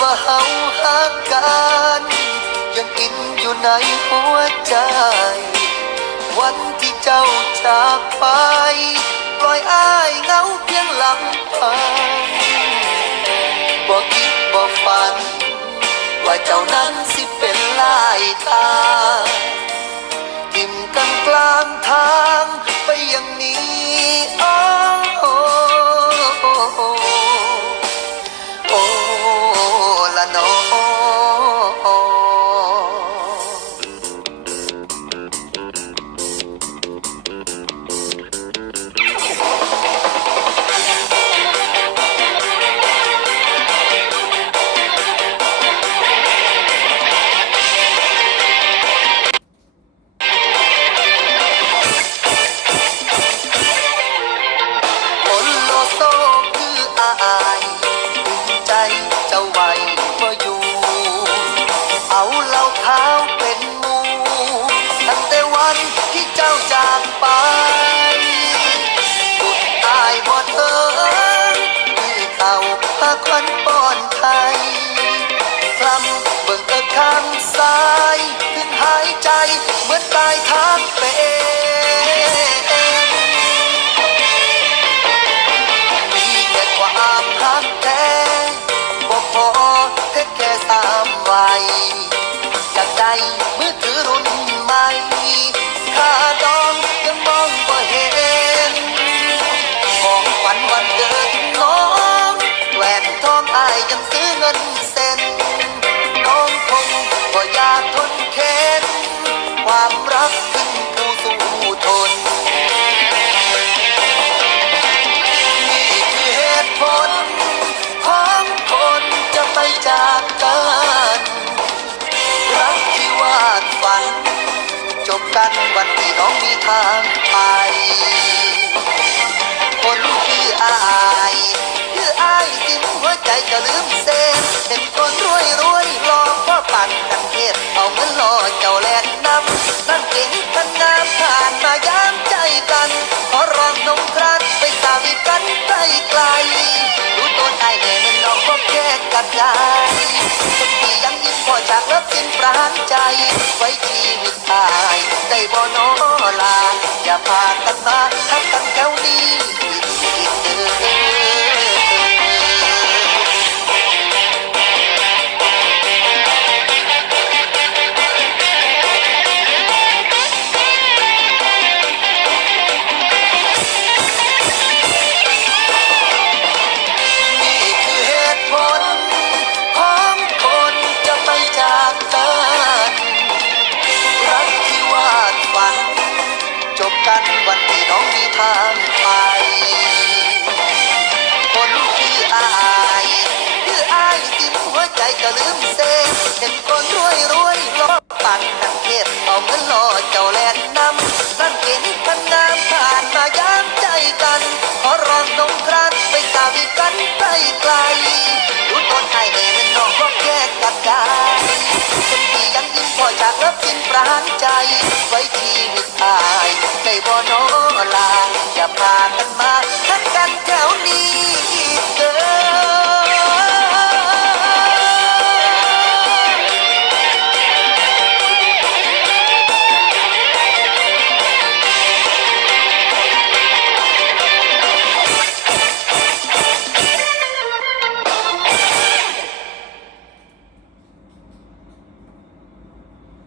ว่าเฮาหักกัน ยังอินอยู่ในหัวใจ วันที่เจ้าจากไป ปล่อยอ้ายเงาเพียงลำพังบ่คิดบ่ฝัน ว่าเจ้านั้นสิเป็นลายทางทิมกันกลางทางไปอย่างนี้ วันที่เจ้าจากไปบุดตายบ่เถิงคือเขาพาควันป้อนไทยคลำเบิ่งตะข้างซ้าย ถึงหายใจเหมือนตายทางเป็น กันวันที่น้องมีทางไป คนคืออายคืออายสิหัวใจจะลืมเส้นเป็นคนรวยรวยรอพ่อปั่นกันเทศเอาเงินรอเจ้าแลกนำนั่นเก่งพันงามผ่านมายามใจกัน ขอร้องนงครานไปสาวิกันไกลไกลดูต้นไอายแน่นน้องก็แค่กันได้คนที่ยังยิ้มพอจากเลิกสิ้นปราณใจไว้ชีวิต กันวันที่น้องมีทางไปคนคืออายคืออายที่หัวใจก็ลืมเซเห็นคนรวยรวยรอปั่นนันเทศเอาเงินรอเจ้าแลนนำนั่นเก่งพันงามผ่านมายามใจกันขอร้องนงครานไปสาวิกันไกลไกลดูต้นไอ้เน่มันน้องก็แยกกันได้คนที่ยังยิ้มพอจากรับสิ้นปราณใจไว้ชีวิตอาย ได้บ่โนลาอย่าพากันมาทักกันเจ้า